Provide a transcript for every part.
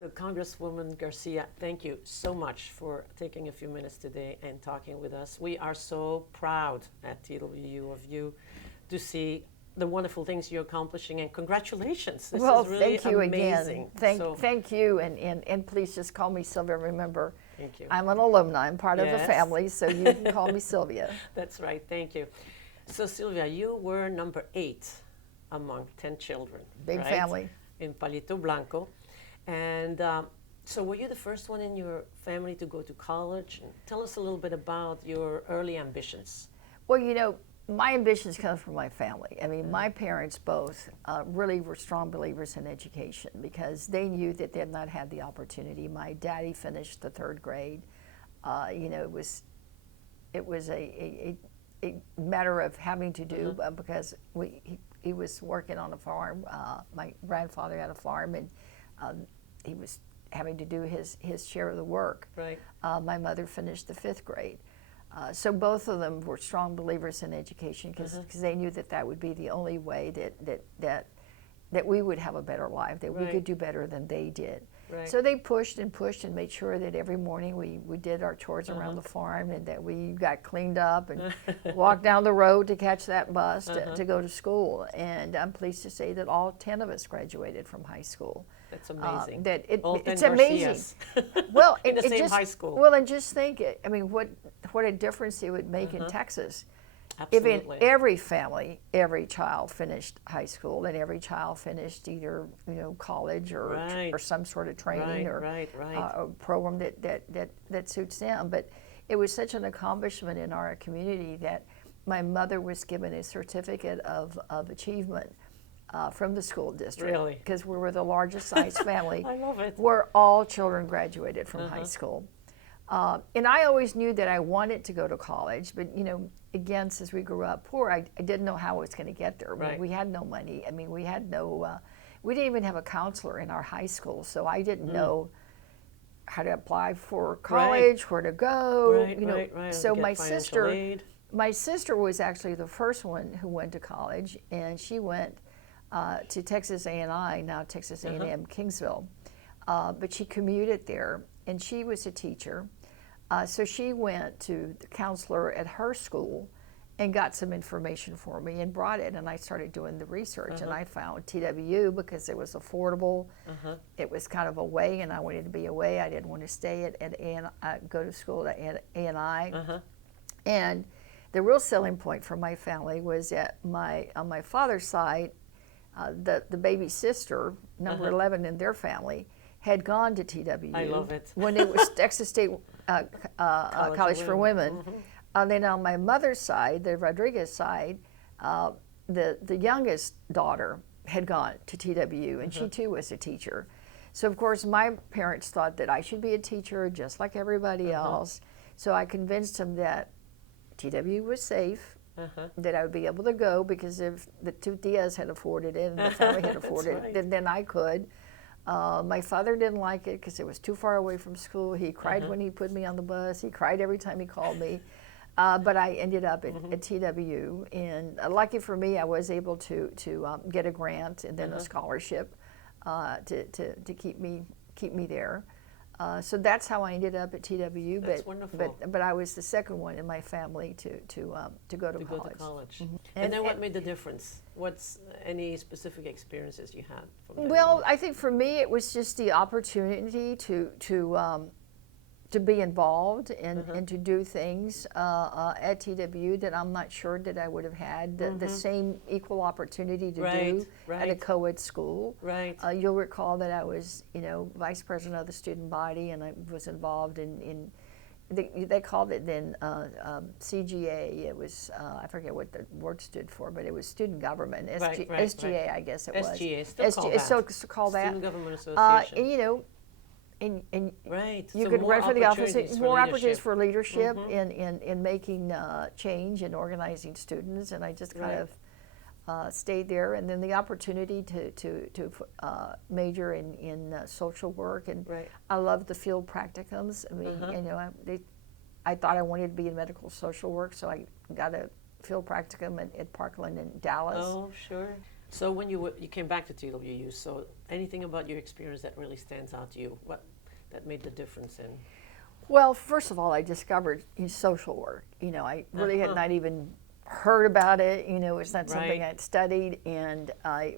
So Congresswoman Garcia, thank you so much for taking a few minutes today and talking with us. We are so proud at TWU of you to see the wonderful things you're accomplishing, and congratulations. This Well, is really thank you amazing. again. Thank you, and please just call me Sylvia. Remember, Thank you. I'm an alumni. I'm part of the Yes. family, so you can call me Sylvia. That's right, thank you. So Sylvia, you were number 8 among 10 children. Big right? family. In Palito Blanco. And so were you the first one in your family to go to college? And tell us a little bit about your early ambitions. Well, my ambitions come from my family. I mean, my parents both really were strong believers in education because they knew that they had not had the opportunity. My daddy finished the 3rd grade. It was a matter of having to do because he was working on a farm. My grandfather had a farm, and he was having to do his share of the work. Right. My mother finished the 5th grade. So both of them were strong believers in education because they knew that would be the only way that we would have a better life, that we could do better than they did. Right. So they pushed and made sure that every morning we did our chores around the farm, and that we got cleaned up and walked down the road to catch that bus to go to school. And I'm pleased to say that all 10 of us graduated from high school. That's amazing. It's amazing. Well, in the same high school. Well, and just think, I mean, what a difference it would make in Texas. Absolutely. If in every family, every child finished high school, and every child finished either college or some sort of training or a program that suits them. But it was such an accomplishment in our community that my mother was given a certificate of achievement from the school district. Really? Because we were the largest size family. I love it. Where all children graduated from high school. And I always knew that I wanted to go to college, but again, since we grew up poor, I didn't know how I was going to get there. Right. We had no money. I mean, we had no, we didn't even have a counselor in our high school, so I didn't know how to apply for college, where to go. Right. So Get financial aid. my sister was actually the first one who went to college, and she went to Texas A&I, now Texas A&M Kingsville, but she commuted there, and she was a teacher. So she went to the counselor at her school and got some information for me and brought it, and I started doing the research, and I found TWU because it was affordable. It was kind of away, and I wanted to be away. I didn't want to stay at go to school at A&I. And the real selling point for my family was that on my father's side, the baby sister, number 11 in their family, had gone to TWU. I love it. When it was Texas State College for Women. Then on my mother's side, the Rodriguez side, the youngest daughter had gone to TWU, and she too was a teacher. So of course my parents thought that I should be a teacher just like everybody else. So I convinced them that TWU was safe, that I would be able to go, because if the two tias had afforded it and the family had afforded it, then I could. My father didn't like it because it was too far away from school. He cried when he put me on the bus. He cried every time he called me. But I ended up at TWU, and lucky for me, I was able to get a grant and then a scholarship to keep me there. So that's how I ended up at TWU. That's wonderful. But I was the second one in my family to go to college. And then what made the difference? What's any specific experiences you had from that? Well, I think for me it was just the opportunity to be involved and to do things at TWU that I'm not sure that I would have had the same equal opportunity to do at a co-ed school. Right. You'll recall that I was, vice president of the student body, and I was involved in they called it then CGA. It was, I forget what the word stood for, but it was student government. SGA, I guess it was. SGA, still called that. Student Government Association. And you So could run for the office, more opportunities leadership. for leadership in making change and organizing students, and I just kind of stayed there. And then the opportunity to major in social work, and I loved the field practicums. I mean, I thought I wanted to be in medical social work, so I got a field practicum at Parkland in Dallas. Oh, sure. So when you came back to TWU, so anything about your experience that really stands out to you? What that made the difference in? Well, first of all, I discovered social work. I really had not even heard about it. It's not something I'd studied, and I,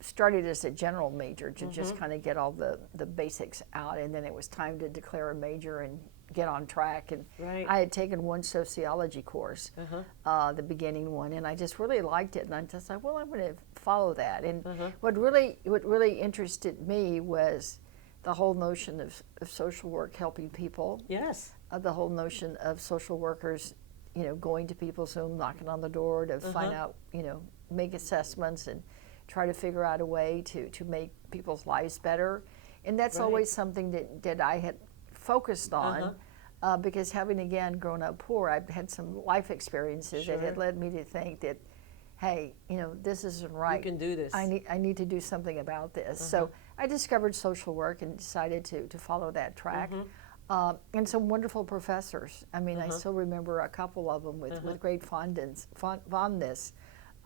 started as a general major to just kind of get all the basics out, and then it was time to declare a major and get on track. And I had taken one sociology course, the beginning one, and I just really liked it, and I just thought, well, I'm going to follow that. And what really interested me was the whole notion of social work helping people. Yes. The whole notion of social workers, going to people's home, knocking on the door to find out, make assessments and try to figure out a way to make people's lives better. And that's always something that I had focused on because having, again, grown up poor, I've had some life experiences that had led me to think that, hey, this isn't right. You can do this. I need to do something about this. So I discovered social work and decided to follow that track. And some wonderful professors. I mean, I still remember a couple of them with great fondness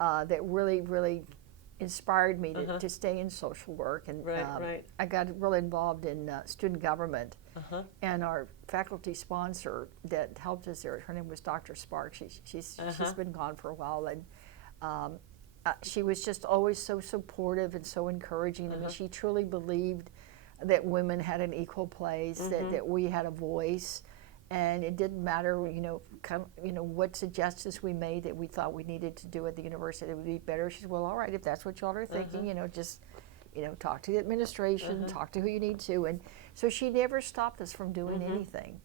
that really inspired me to stay in social work. And I got really involved in student government. And our faculty sponsor that helped us there, her name was Dr. Sparke. She's been gone for a while. And she was just always so supportive and so encouraging. I mean, she truly believed that women had an equal place, that we had a voice, and it didn't matter, what suggestions we made that we thought we needed to do at the university that would be better. She said, well, all right, if that's what y'all are thinking, just, talk to the administration, talk to who you need to. And so she never stopped us from doing anything.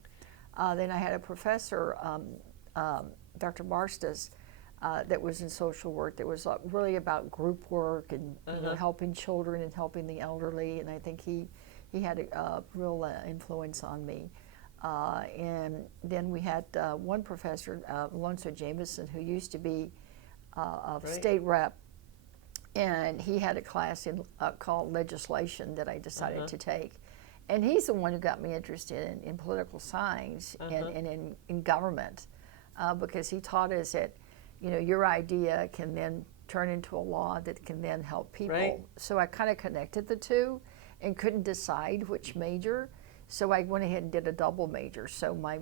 Then I had a professor, Dr. Marston, that was in social work that was really about group work and helping children and helping the elderly, and I think he had a real influence on me. And then we had one professor, Alonzo Jameson, who used to be a state rep, and he had a class called legislation that I decided to take. And he's the one who got me interested in political science and in government, because he taught us that your idea can then turn into a law that can then help people. So I kind of connected the two and couldn't decide which major. So I went ahead and did a double major. So my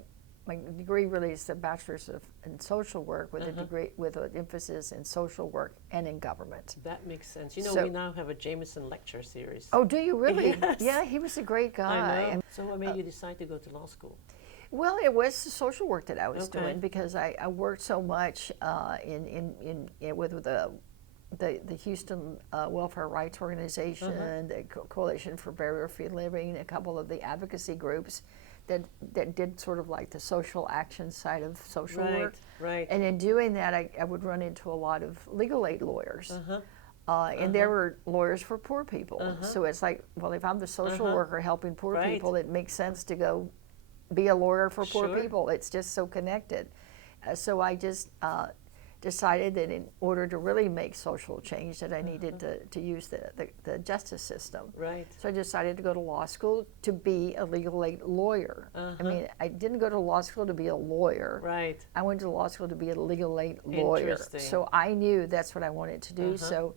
degree really is the bachelor's in social work with a degree with an emphasis in social work and in government. That makes sense. We now have a Jameson lecture series. Oh, do you really? Yes. Yeah, he was a great guy. I know. So what made you decide to go to law school? Well, it was the social work that I was doing because I worked so much with the Houston Welfare Rights Organization, the Coalition for Barrier-Free Living, a couple of the advocacy groups that did sort of like the social action side of social work. Right. And in doing that, I would run into a lot of legal aid lawyers. And there were lawyers for poor people. So it's like, well, if I'm the social worker helping poor people, it makes sense to go be a lawyer for poor people. It's just so connected. So I just decided that in order to really make social change that I needed to use the justice system. Right. So I decided to go to law school to be a legal aid lawyer. I mean, I didn't go to law school to be a lawyer. Right. I went to law school to be a legal aid lawyer. Interesting. So I knew that's what I wanted to do. So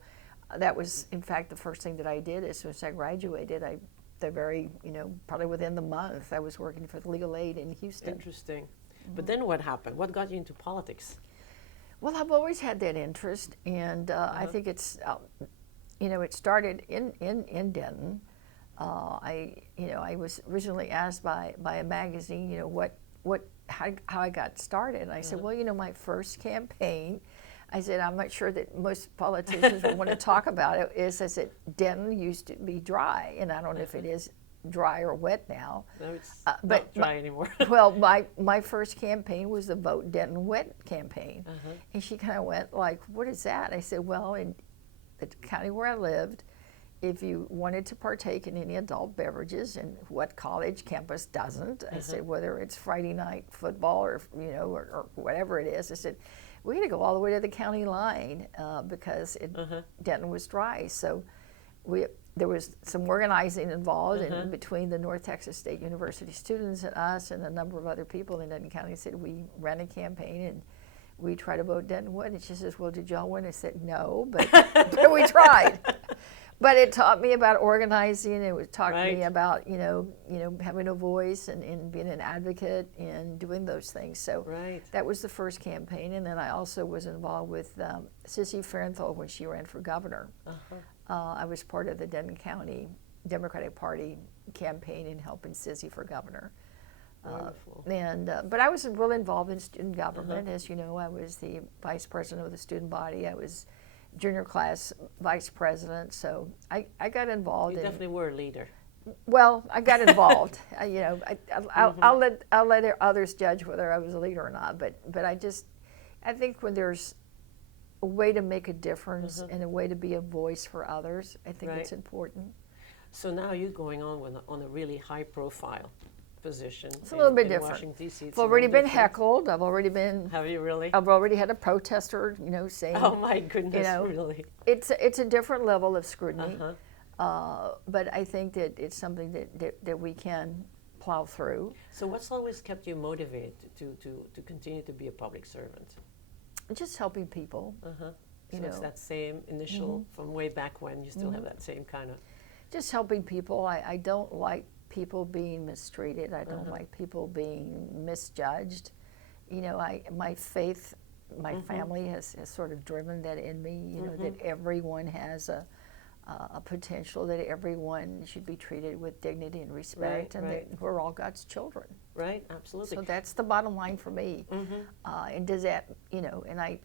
that was, in fact, the first thing that I did as soon as I graduated. Probably within the month, I was working for the legal aid in Houston. Interesting. But then what happened? What got you into politics? Well, I've always had that interest, and I think it's, it started in Denton. I was originally asked by a magazine, how I got started, and I said, well, my first campaign, I said, I'm not sure that most politicians would want to talk about it, I said, Denton used to be dry, and I don't know if it is dry or wet now. No, it's not dry anymore. Well, my first campaign was the Vote Denton Wet campaign. And she kind of went like, what is that? I said, well, in the county where I lived, if you wanted to partake in any adult beverages, and what college campus doesn't, I said, whether it's Friday night football or whatever it is, I said, we had to go all the way to the county line because Denton was dry. So there was some organizing involved, and between the North Texas State University students and us and a number of other people in Denton County, said we ran a campaign, and we tried to vote, didn't win. And she says, well, did y'all win? I said, no, but we tried. But it taught me about organizing. It taught me about, having a voice and being an advocate and doing those things. So that was the first campaign. And then I also was involved with Sissy Farenthal when she ran for governor. I was part of the Denton County Democratic Party campaign in helping Sissy for governor. But I was really involved in student government. As you know, I was the vice president of the student body. I was junior class vice president, so I got involved. You definitely were a leader. Well, I got involved. I'll let others judge whether I was a leader or not. But I think when there's a way to make a difference and a way to be a voice for others, I think it's important. So now you're going on a really high profile position. It's a little bit different. Washington, D.C. I've already been heckled. I've already been. Have you really? I've already had a protester, saying. Oh my goodness, really? It's a different level of scrutiny, but I think that it's something that we can plow through. So what's always kept you motivated to continue to be a public servant? Just helping people. So it's that same initial from way back when. You still have that same kind of. Just helping people. I don't like people being mistreated. I don't like people being misjudged. My faith, my family has sort of driven that in me, that everyone has a potential, that everyone should be treated with dignity and respect, and that we're all God's children. Right, absolutely. So that's the bottom line for me. And does that, and I,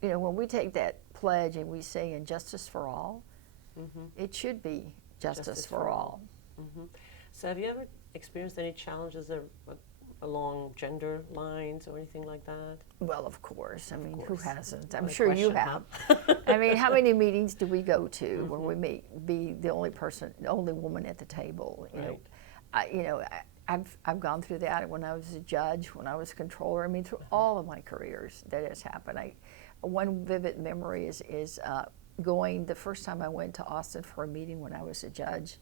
when we take that pledge and we say injustice for all, it should be justice for all. So have you ever experienced any challenges along gender lines or anything like that? Well, of course. I mean, who hasn't? I'm sure you have. I mean, how many meetings do we go to where we may be the only person, the only woman at the table? I've gone through that when I was a judge, when I was a controller. I mean, through all of my careers that has happened. One vivid memory is going the first time I went to Austin for a meeting when I was a judge.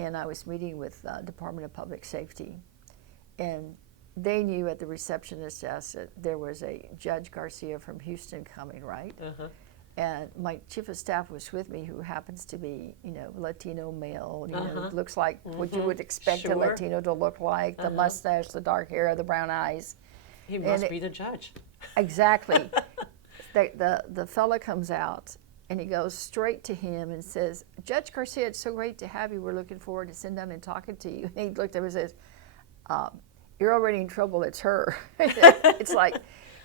And I was meeting with Department of Public Safety, and they knew at the receptionist desk that there was a Judge Garcia from Houston coming, right? And my chief of staff was with me, who happens to be, Latino male, looks like what you would expect a Latino to look like, the mustache, the dark hair, the brown eyes. He must be the judge. Exactly. The fella comes out, and he goes straight to him and says, Judge Garcia, it's so great to have you. We're looking forward to sitting down and talking to you. And he looked at him and says, you're already in trouble. It's her. It's like,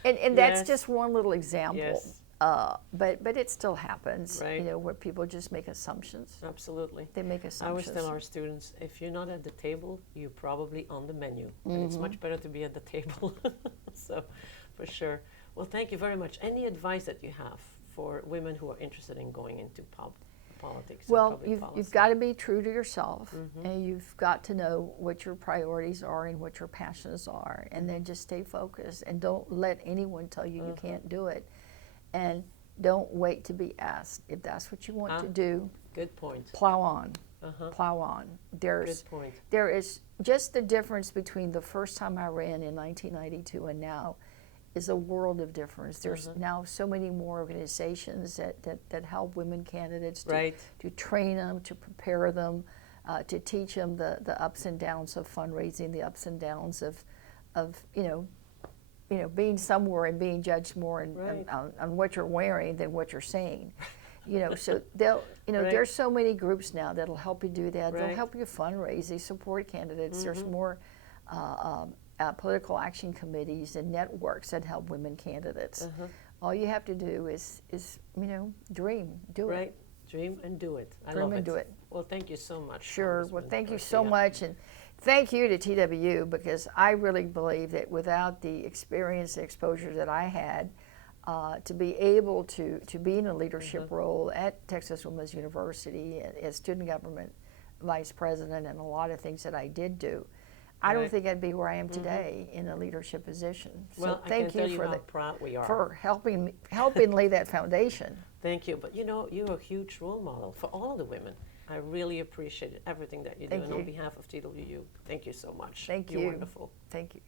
and that's just one little example. But it still happens, where people just make assumptions. Absolutely. They make assumptions. I always tell our students, if you're not at the table, you're probably on the menu. And it's much better to be at the table. So, for sure. Well, thank you very much. Any advice that you have for women who are interested in going into politics? Well, you've got to be true to yourself, and you've got to know what your priorities are and what your passions are, and then just stay focused, and don't let anyone tell you you can't do it, and don't wait to be asked. If that's what you want to do, good point. Plow on. Plow on. Good point. There is just the difference between the first time I ran in 1992 and now is a world of difference. There's now so many more organizations that help women candidates to train them, to prepare them, to teach them the ups and downs of fundraising, the ups and downs of being somewhere and being judged more on what you're wearing than what you're saying. So there's so many groups now that'll help you do that. They'll help you fundraise. They support candidates. There's more political action committees and networks that help women candidates. All you have to do is dream, do it. Dream and do it. I Dream love and it. do it. Well, thank you so much. Sure. Well, thank you so much, and thank you to TWU, because I really believe that without the experience and exposure that I had, to be able to be in a leadership role at Texas Women's University as student government vice president and a lot of things that I did do, I don't think I'd be where I am today in a leadership position. So well, thank you for how proud we are for helping lay that foundation. Thank you. But you're a huge role model for all of the women. I really appreciate everything that you do. And on behalf of TWU, thank you so much. Thank you. You're wonderful. Thank you.